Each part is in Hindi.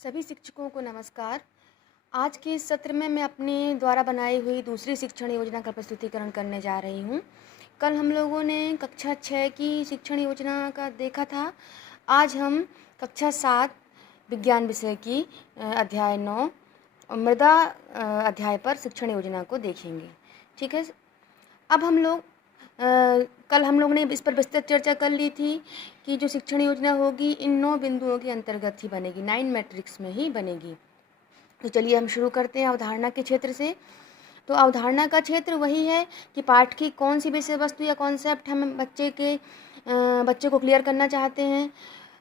सभी शिक्षकों को नमस्कार। आज के इस सत्र में मैं अपने द्वारा बनाई हुई दूसरी शिक्षण योजना का प्रस्तुतिकरण करने जा रही हूँ। कल हम लोगों ने कक्षा 6 की शिक्षण योजना का देखा था। आज हम कक्षा 7 विज्ञान विषय की अध्याय 9 मृदा अध्याय पर शिक्षण योजना को देखेंगे। ठीक है। अब हम लोग कल हम लोग ने इस पर विस्तृत चर्चा कर ली थी कि जो शिक्षण योजना होगी इन 9 बिंदुओं के अंतर्गत ही बनेगी, 9 मैट्रिक्स में ही बनेगी। तो चलिए हम शुरू करते हैं अवधारणा के क्षेत्र से। तो अवधारणा का क्षेत्र वही है कि पाठ की कौन सी विषय वस्तु या कॉन्सेप्ट हम बच्चे को क्लियर करना चाहते हैं,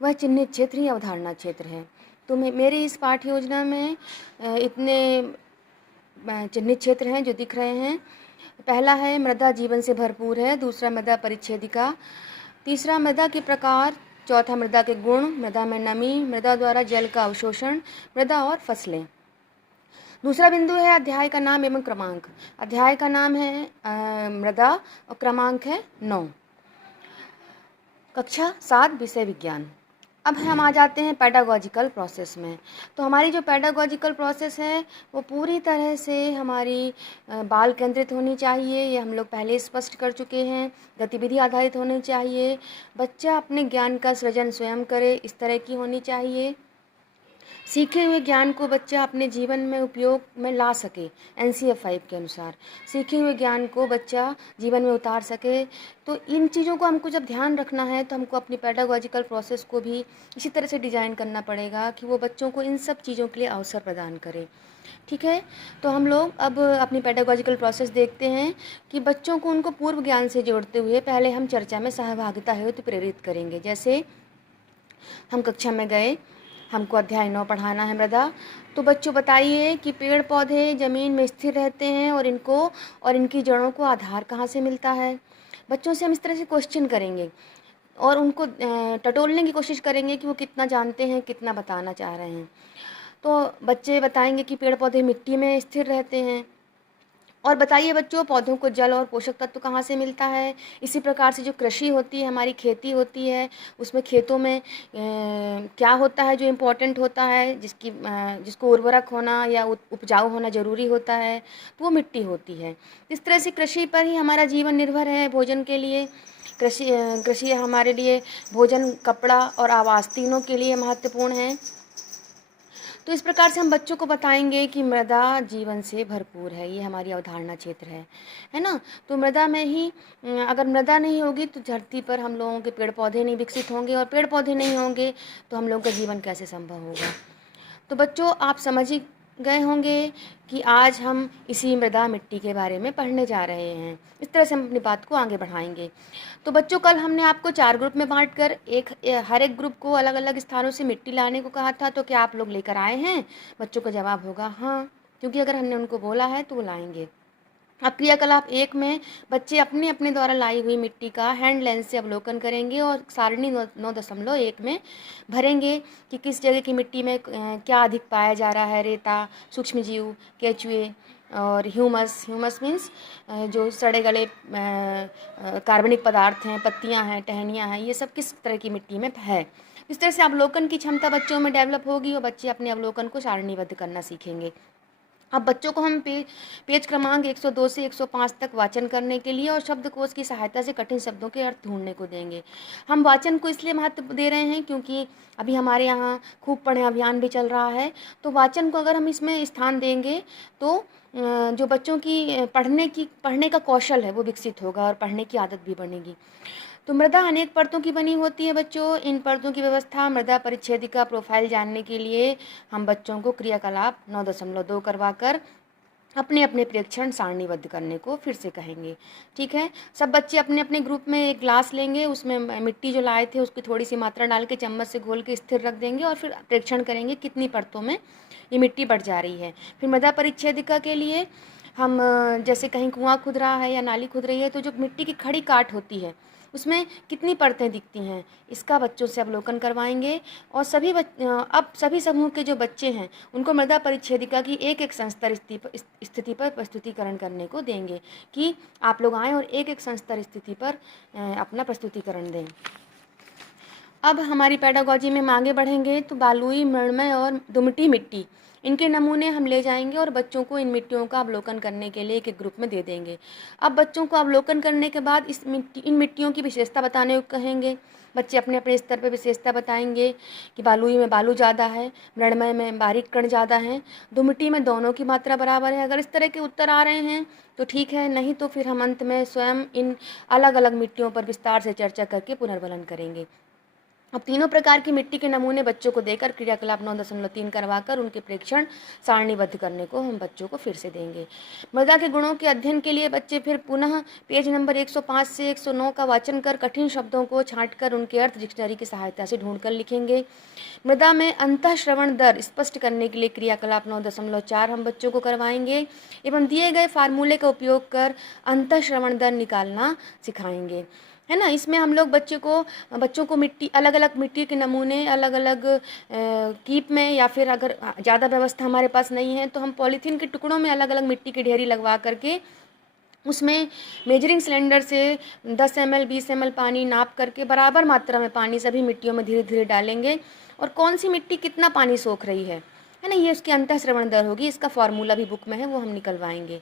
वह चिन्हित क्षेत्र ही अवधारणा क्षेत्र है। तो मेरी इस पाठ्य योजना में इतने चिन्हित क्षेत्र हैं जो दिख रहे हैं। पहला है मृदा जीवन से भरपूर है, दूसरा मृदा परिच्छेदिका, तीसरा मृदा के प्रकार, चौथा मृदा के गुण, मृदा में नमी, मृदा द्वारा जल का अवशोषण, मृदा और फसलें। दूसरा बिंदु है अध्याय का नाम एवं क्रमांक। अध्याय का नाम है मृदा और क्रमांक है 9। कक्षा 7 विषय विज्ञान। अब हम आ जाते हैं पेडागॉजिकल प्रोसेस में। तो हमारी जो पेडागॉजिकल प्रोसेस है वो पूरी तरह से हमारी बाल केंद्रित होनी चाहिए। ये हम लोग पहले स्पष्ट कर चुके हैं। गतिविधि आधारित होनी चाहिए। बच्चा अपने ज्ञान का सृजन स्वयं करे, इस तरह की होनी चाहिए। सीखे हुए ज्ञान को बच्चा अपने जीवन में उपयोग में ला सके, NCF 5 के अनुसार सीखे हुए ज्ञान को बच्चा जीवन में उतार सके। तो इन चीज़ों को हमको जब ध्यान रखना है तो हमको अपनी पेडागॉजिकल प्रोसेस को भी इसी तरह से डिज़ाइन करना पड़ेगा कि वो बच्चों को इन सब चीज़ों के लिए अवसर प्रदान करे। ठीक है। तो हम लोग अब अपनी पेडागॉजिकल प्रोसेस देखते हैं कि बच्चों को उनको पूर्व ज्ञान से जोड़ते हुए पहले हम चर्चा में सहभागिता हेतु प्रेरित करेंगे। जैसे हम कक्षा में गए, हमको अध्याय 9 पढ़ाना है मृदा। तो बच्चों बताइए कि पेड़ पौधे ज़मीन में स्थिर रहते हैं और इनकी जड़ों को आधार कहाँ से मिलता है। बच्चों से हम इस तरह से क्वेश्चन करेंगे और उनको टटोलने की कोशिश करेंगे कि वो कितना जानते हैं, कितना बताना चाह रहे हैं। तो बच्चे बताएंगे कि पेड़ पौधे मिट्टी में स्थिर रहते हैं। और बताइए बच्चों, पौधों को जल और पोषक तत्व कहाँ से मिलता है। इसी प्रकार से जो कृषि होती है, हमारी खेती होती है, उसमें खेतों में क्या होता है जो इम्पोर्टेंट होता है, जिसको उर्वरक होना या उपजाऊ होना ज़रूरी होता है, तो वो मिट्टी होती है। इस तरह से कृषि पर ही हमारा जीवन निर्भर है भोजन के लिए। कृषि हमारे लिए भोजन, कपड़ा और आवास तीनों के लिए महत्वपूर्ण है। तो इस प्रकार से हम बच्चों को बताएंगे कि मृदा जीवन से भरपूर है। ये हमारी अवधारणा क्षेत्र है ना। तो मृदा में ही अगर मृदा नहीं होगी तो धरती पर हम लोगों के पेड़ पौधे नहीं विकसित होंगे, और पेड़ पौधे नहीं होंगे तो हम लोगों का जीवन कैसे संभव होगा। तो बच्चों, आप समझ ही गए होंगे कि आज हम इसी मृदा मिट्टी के बारे में पढ़ने जा रहे हैं। इस तरह से हम अपनी बात को आगे बढ़ाएंगे। तो बच्चों, कल हमने आपको 4 ग्रुप में बांटकर हर एक ग्रुप को अलग अलग स्थानों से मिट्टी लाने को कहा था। तो क्या आप लोग लेकर आए हैं? बच्चों का जवाब होगा हाँ, क्योंकि अगर हमने उनको बोला है तो वो लाएंगे। अब क्रियाकलाप 1 में बच्चे अपने अपने द्वारा लाई हुई मिट्टी का हैंड लेंस से अवलोकन करेंगे और सारणी 9.1 में भरेंगे कि किस जगह की मिट्टी में क्या अधिक पाया जा रहा है। रेता, सूक्ष्मजीव, केचुए और ह्यूमस मीन्स जो सड़े गले कार्बनिक पदार्थ हैं, पत्तियां हैं, टहनियां हैं, ये सब किस तरह की मिट्टी में है। इस तरह से अवलोकन की क्षमता बच्चों में डेवलप होगी और बच्चे अपने अवलोकन को सारणीबद्ध करना सीखेंगे। अब बच्चों को हम पेज क्रमांक 102 से 105 तक वाचन करने के लिए और शब्दकोश की सहायता से कठिन शब्दों के अर्थ ढूंढने को देंगे। हम वाचन को इसलिए महत्व दे रहे हैं क्योंकि अभी हमारे यहाँ खूब पढ़ें अभियान भी चल रहा है। तो वाचन को अगर हम इसमें स्थान देंगे तो जो बच्चों की पढ़ने का कौशल है वो विकसित होगा और पढ़ने की आदत भी बनेगी। तो मृदा अनेक परतों की बनी होती है बच्चों। इन परतों की व्यवस्था, मृदा परिच्छेदिका प्रोफाइल जानने के लिए हम बच्चों को क्रियाकलाप 9.2 करवाकर अपने अपने प्रेक्षण सारणीबद्ध करने को फिर से कहेंगे। ठीक है। सब बच्चे अपने अपने ग्रुप में एक ग्लास लेंगे, उसमें मिट्टी जो लाए थे उसकी थोड़ी सी मात्रा डाल के चम्मच से घोल के स्थिर रख देंगे और फिर प्रेक्षण करेंगे कितनी परतों में ये मिट्टी बढ़ जा रही है। फिर मृदा परिच्छेदिका के लिए हम जैसे कहीं कुआं खुद रहा है या नाली खुद रही है तो जो मिट्टी की खड़ी काट होती है उसमें कितनी परतें दिखती हैं, इसका बच्चों से अवलोकन करवाएंगे। और अब सभी समूह के जो बच्चे हैं उनको मृदा परिच्छेदिका की एक एक संस्तर स्थिति पर प्रस्तुतिकरण करने को देंगे कि आप लोग आएँ और एक एक संस्तर स्थिति पर अपना प्रस्तुतिकरण दें। अब हमारी पेडागोजी में हम आगे बढ़ेंगे तो बालुई, मृण्मय और दुमटी मिट्टी, इनके नमूने हम ले जाएंगे और बच्चों को इन मिट्टियों का अवलोकन करने के लिए एक एक ग्रुप में दे देंगे। अब बच्चों को अवलोकन करने के बाद इन मिट्टियों की विशेषता बताने को कहेंगे। बच्चे अपने अपने स्तर पर विशेषता बताएंगे कि बालुई में बालू ज़्यादा है, मृण्मय में बारीक कण ज़्यादा हैं, दुमटी में दोनों की मात्रा बराबर है। अगर इस तरह के उत्तर आ रहे हैं तो ठीक है, नहीं तो फिर हम अंत में स्वयं इन अलग अलग मिट्टियों पर विस्तार से चर्चा करके पुनर्वलन करेंगे। अब तीनों प्रकार की मिट्टी के नमूने बच्चों को देकर क्रियाकलाप 9.3 करवाकर उनके प्रेक्षण सारणीबद्ध करने को हम बच्चों को फिर से देंगे। मृदा के गुणों के अध्ययन के लिए बच्चे फिर पुनः पेज नंबर 105 से 109 का वाचन कर कठिन शब्दों को छांटकर उनके अर्थ डिक्शनरी की सहायता से ढूंढकर लिखेंगे। मृदा में अंतःश्रवण दर स्पष्ट करने के लिए क्रियाकलाप 9.4 हम बच्चों को करवाएंगे एवं दिए गए फार्मूले का उपयोग कर अंतःश्रवण दर निकालना सिखाएंगे, है ना। इसमें हम लोग बच्चों को मिट्टी, अलग अलग मिट्टी के नमूने अलग अलग कीप में, या फिर अगर ज़्यादा व्यवस्था हमारे पास नहीं है तो हम पॉलीथीन के टुकड़ों में अलग अलग मिट्टी की ढेरी लगवा करके उसमें मेजरिंग सिलेंडर से 10 ml 20 ml पानी नाप करके बराबर मात्रा में पानी सभी मिट्टियों में धीरे धीरे डालेंगे और कौन सी मिट्टी कितना पानी सोख रही है ना, ये उसकी अंतःश्रवण दर होगी। इसका फॉर्मूला भी बुक में है, वो हम निकलवाएंगे।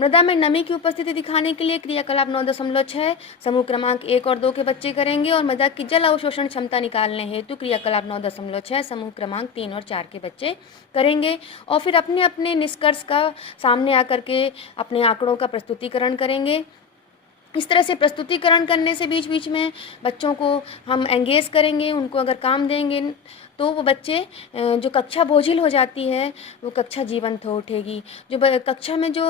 मृदा में नमी की उपस्थिति दिखाने के लिए क्रियाकलाप 9.6 समूह क्रमांक 1 और 2 के बच्चे करेंगे और मृदा की जल अवशोषण क्षमता निकालने हेतु क्रियाकलाप 9.6 समूह क्रमांक 3 और 4 के बच्चे करेंगे और फिर अपने अपने निष्कर्ष का सामने आकर के अपने आंकड़ों का प्रस्तुतिकरण करेंगे। इस तरह से प्रस्तुतिकरण करने से बीच बीच में बच्चों को हम एंगेज करेंगे, उनको अगर काम देंगे तो वो बच्चे, जो कक्षा बोझिल हो जाती है वो कक्षा जीवंत हो उठेगी। जो कक्षा में जो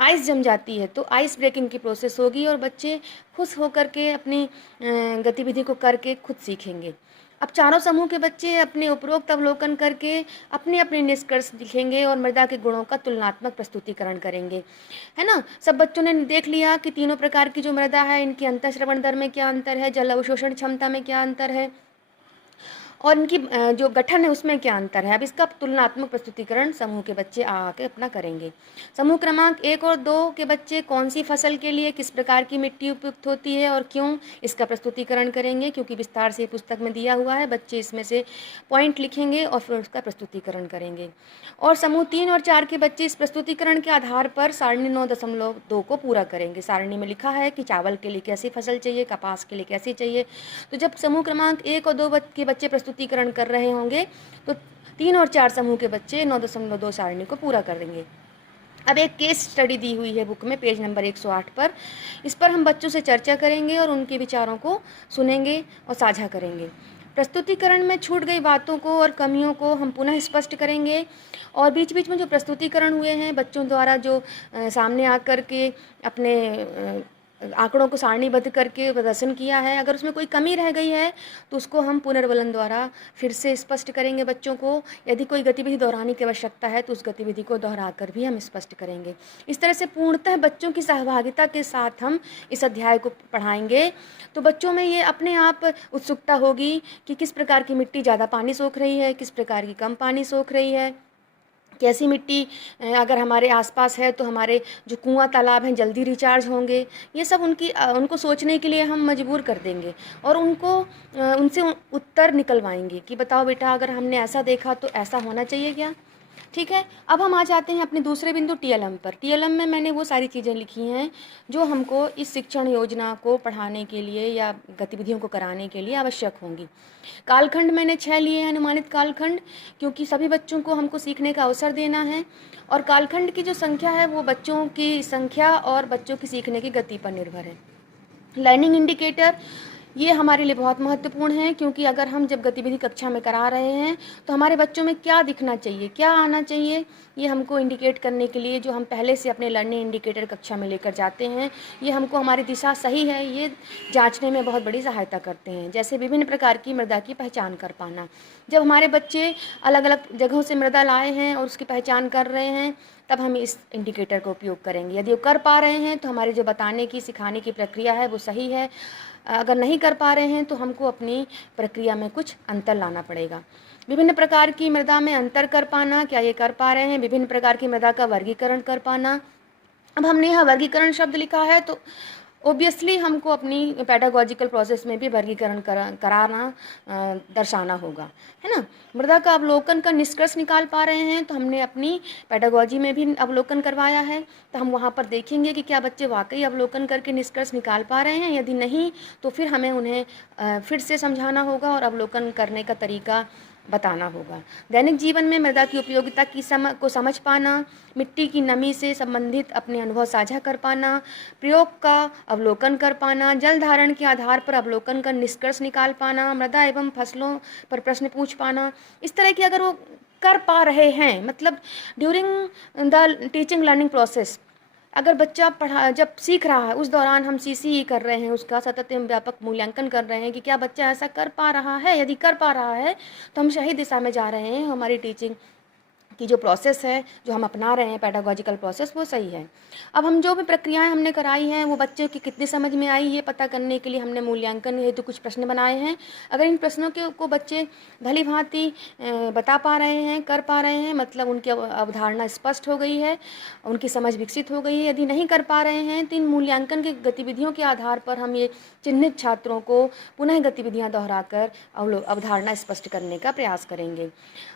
आइस जम जाती है तो आइस ब्रेकिंग की प्रोसेस होगी और बच्चे खुश होकर के अपनी गतिविधि को करके खुद सीखेंगे। अब चारों समूह के बच्चे अपने उपरोक्त अवलोकन करके अपने अपने निष्कर्ष लिखेंगे और मृदा के गुणों का तुलनात्मक प्रस्तुतिकरण करेंगे, है ना। सब बच्चों ने देख लिया कि तीनों प्रकार की जो मृदा है इनकी अंतःश्रवण दर में क्या अंतर है, जल अवशोषण क्षमता में क्या अंतर है और इनकी जो गठन है उसमें क्या अंतर है। अब इसका तुलनात्मक प्रस्तुतिकरण समूह के बच्चे आके अपना करेंगे। समूह क्रमांक 1 और 2 के बच्चे कौन सी फसल के लिए किस प्रकार की मिट्टी उपयुक्त होती है और क्यों, इसका प्रस्तुतिकरण करेंगे, क्योंकि विस्तार से पुस्तक में दिया हुआ है। बच्चे इसमें से पॉइंट लिखेंगे और फिर उसका प्रस्तुतिकरण करेंगे। और समूह 3 और 4 के बच्चे इस प्रस्तुतिकरण के आधार पर सारणी 9.2 को पूरा करेंगे। सारणी में लिखा है कि चावल के लिए कैसी फसल चाहिए, कपास के लिए कैसी चाहिए। तो जब समूह क्रमांक 1 और 2 के बच्चे प्रस्तुतिकरण कर रहे होंगे तो 3 और 4 समूह के बच्चे 9.2 सारणी को पूरा कर देंगे। अब एक केस स्टडी दी हुई है बुक में पेज नंबर 108 पर। इस पर हम बच्चों से चर्चा करेंगे और उनके विचारों को सुनेंगे और साझा करेंगे। प्रस्तुतिकरण में छूट गई बातों को और कमियों को हम पुनः स्पष्ट करेंगे और बीच बीच में जो प्रस्तुतिकरण हुए हैं बच्चों द्वारा, जो सामने आकर के अपने आंकड़ों को सारणीबद्ध करके प्रदर्शन किया है, अगर उसमें कोई कमी रह गई है तो उसको हम पुनर्वलन द्वारा फिर से स्पष्ट करेंगे बच्चों को। यदि कोई गतिविधि दोहराने की आवश्यकता है तो उस गतिविधि को दोहरा कर भी हम स्पष्ट करेंगे। इस तरह से पूर्णतः बच्चों की सहभागिता के साथ हम इस अध्याय को पढ़ाएंगे तो बच्चों में ये अपने आप उत्सुकता होगी कि किस प्रकार की मिट्टी ज़्यादा पानी सोख रही है, किस प्रकार की कम पानी सोख रही है, कैसी मिट्टी अगर हमारे आसपास है तो हमारे जो कुआं तालाब हैं जल्दी रिचार्ज होंगे। ये सब उनको सोचने के लिए हम मजबूर कर देंगे और उनसे उत्तर निकलवाएंगे कि बताओ बेटा, अगर हमने ऐसा देखा तो ऐसा होना चाहिए क्या। ठीक है, अब हम आ जाते हैं अपने दूसरे बिंदु टीएलएम पर। टीएलएम में मैंने वो सारी चीज़ें लिखी हैं जो हमको इस शिक्षण योजना को पढ़ाने के लिए या गतिविधियों को कराने के लिए आवश्यक होंगी। कालखंड मैंने 6 लिए हैं, अनुमानित कालखंड, क्योंकि सभी बच्चों को हमको सीखने का अवसर देना है और कालखंड की जो संख्या है वो बच्चों की संख्या और बच्चों की सीखने की गति पर निर्भर है। लर्निंग इंडिकेटर ये हमारे लिए बहुत महत्वपूर्ण है, क्योंकि अगर हम जब गतिविधि कक्षा में करा रहे हैं तो हमारे बच्चों में क्या दिखना चाहिए, क्या आना चाहिए, ये हमको इंडिकेट करने के लिए जो हम पहले से अपने लर्निंग इंडिकेटर कक्षा में लेकर जाते हैं, ये हमको हमारी दिशा सही है ये जांचने में बहुत बड़ी सहायता करते हैं। जैसे विभिन्न प्रकार की मृदा की पहचान कर पाना। जब हमारे बच्चे अलग अलग जगहों से मृदा लाए हैं और उसकी पहचान कर रहे हैं तब हम इस इंडिकेटर का उपयोग करेंगे। यदि वो कर पा रहे हैं तो हमारी जो बताने की सिखाने की प्रक्रिया है वो सही है। अगर नहीं कर पा रहे हैं तो हमको अपनी प्रक्रिया में कुछ अंतर लाना पड़ेगा। विभिन्न प्रकार की मृदा में अंतर कर पाना, क्या ये कर पा रहे हैं। विभिन्न प्रकार की मृदा का वर्गीकरण कर पाना। अब हमने यहाँ वर्गीकरण शब्द लिखा है तो ऑब्वियसली हमको अपनी पेडागॉजिकल प्रोसेस में भी वर्गीकरण कराना दर्शाना होगा, है ना। मृदा का अवलोकन का निष्कर्ष निकाल पा रहे हैं तो हमने अपनी पेडागॉजी में भी अवलोकन करवाया है, तो हम वहाँ पर देखेंगे कि क्या बच्चे वाकई अवलोकन करके निष्कर्ष निकाल पा रहे हैं। यदि नहीं तो फिर हमें उन्हें फिर से समझाना होगा और अवलोकन करने का तरीका बताना होगा। दैनिक जीवन में मृदा की उपयोगिता को समझ पाना, मिट्टी की नमी से संबंधित अपने अनुभव साझा कर पाना, प्रयोग का अवलोकन कर पाना, जल धारण के आधार पर अवलोकन कर निष्कर्ष निकाल पाना, मृदा एवं फसलों पर प्रश्न पूछ पाना, इस तरह की अगर वो कर पा रहे हैं, मतलब during the teaching learning process, अगर बच्चा जब सीख रहा है उस दौरान हम सीसी कर रहे हैं, उसका सतत एवं व्यापक मूल्यांकन कर रहे हैं कि क्या बच्चा ऐसा कर पा रहा है। यदि कर पा रहा है तो हम सही दिशा में जा रहे हैं, हमारी टीचिंग की जो प्रोसेस है, जो हम अपना रहे हैं पेडागॉजिकल प्रोसेस, वो सही है। अब हम जो भी प्रक्रियाएं हमने कराई हैं वो बच्चे की कितनी समझ में आई, ये पता करने के लिए हमने मूल्यांकन हेतु कुछ प्रश्न बनाए हैं। अगर इन प्रश्नों को बच्चे भली भांति बता पा रहे हैं, कर पा रहे हैं, मतलब उनकी अवधारणा स्पष्ट हो गई है, उनकी समझ विकसित हो गई है। यदि नहीं कर पा रहे हैं तो इन मूल्यांकन की गतिविधियों के आधार पर हम ये चिन्हित छात्रों को पुनः गतिविधियाँ दोहराकर अवधारणा स्पष्ट करने का प्रयास करेंगे।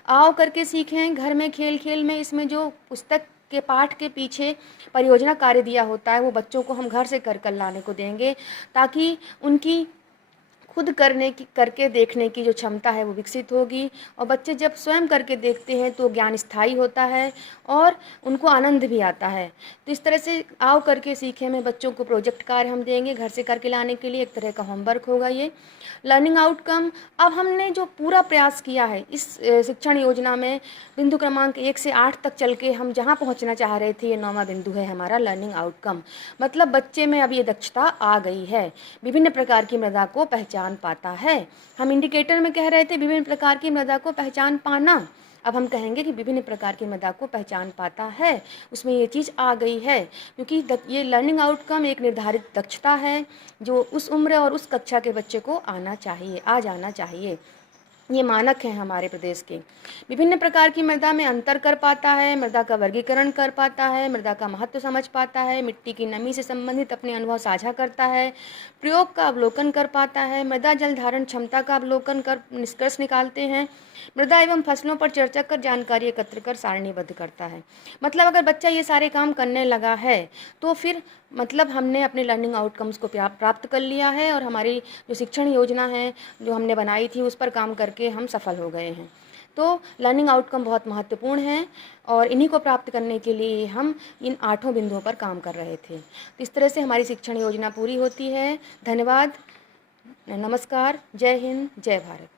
आओ करके सीखें, घर में खेल खेल में, इसमें जो पुस्तक के पाठ के पीछे परियोजना कार्य दिया होता है वो बच्चों को हम घर से कर लाने को देंगे, ताकि उनकी खुद करके देखने की जो क्षमता है वो विकसित होगी। और बच्चे जब स्वयं करके देखते हैं तो ज्ञान स्थायी होता है और उनको आनंद भी आता है। तो इस तरह से आओ करके सीखें में बच्चों को प्रोजेक्ट कार्य हम देंगे घर से करके लाने के लिए, एक तरह का होमवर्क होगा ये। लर्निंग आउटकम, अब हमने जो पूरा प्रयास किया है इस शिक्षण योजना में, बिंदु क्रमांक 1 से 8 तक चल के हम जहाँ पहुँचना चाह रहे थे, ये 9वां बिंदु है हमारा लर्निंग आउटकम। मतलब बच्चे में अब ये दक्षता आ गई है, विभिन्न प्रकार की मृदा को पहचान पाता है। हम इंडिकेटर में कह रहे थे विभिन्न प्रकार की मृदा को पहचान पाना, अब हम कहेंगे कि विभिन्न प्रकार की मृदा को पहचान पाता है, उसमें ये चीज़ आ गई है। क्योंकि ये लर्निंग आउटकम एक निर्धारित दक्षता है जो उस उम्र और उस कक्षा के बच्चे को आना चाहिए, आ जाना चाहिए। ये मानक हैं हमारे प्रदेश के। विभिन्न प्रकार की मृदा में अंतर कर पाता है, मृदा का वर्गीकरण कर पाता है, मृदा का महत्व समझ पाता है, मिट्टी की नमी से संबंधित अपने अनुभव साझा करता है, प्रयोग का अवलोकन कर पाता है, मृदा जल धारण क्षमता का अवलोकन कर निष्कर्ष निकालते हैं, मृदा एवं फसलों पर चर्चा कर जानकारी एकत्र कर सारणीबद्ध करता है। मतलब अगर बच्चा ये सारे काम करने लगा है तो फिर मतलब हमने अपने लर्निंग आउटकम्स को प्राप्त कर लिया है और हमारी जो शिक्षण योजना है जो हमने बनाई थी उस पर काम करके हम सफल हो गए हैं। तो लर्निंग आउटकम बहुत महत्वपूर्ण है और इन्हीं को प्राप्त करने के लिए हम इन 8 बिंदुओं पर काम कर रहे थे। तो इस तरह से हमारी शिक्षण योजना पूरी होती है। धन्यवाद, नमस्कार, जय हिंद, जय भारत।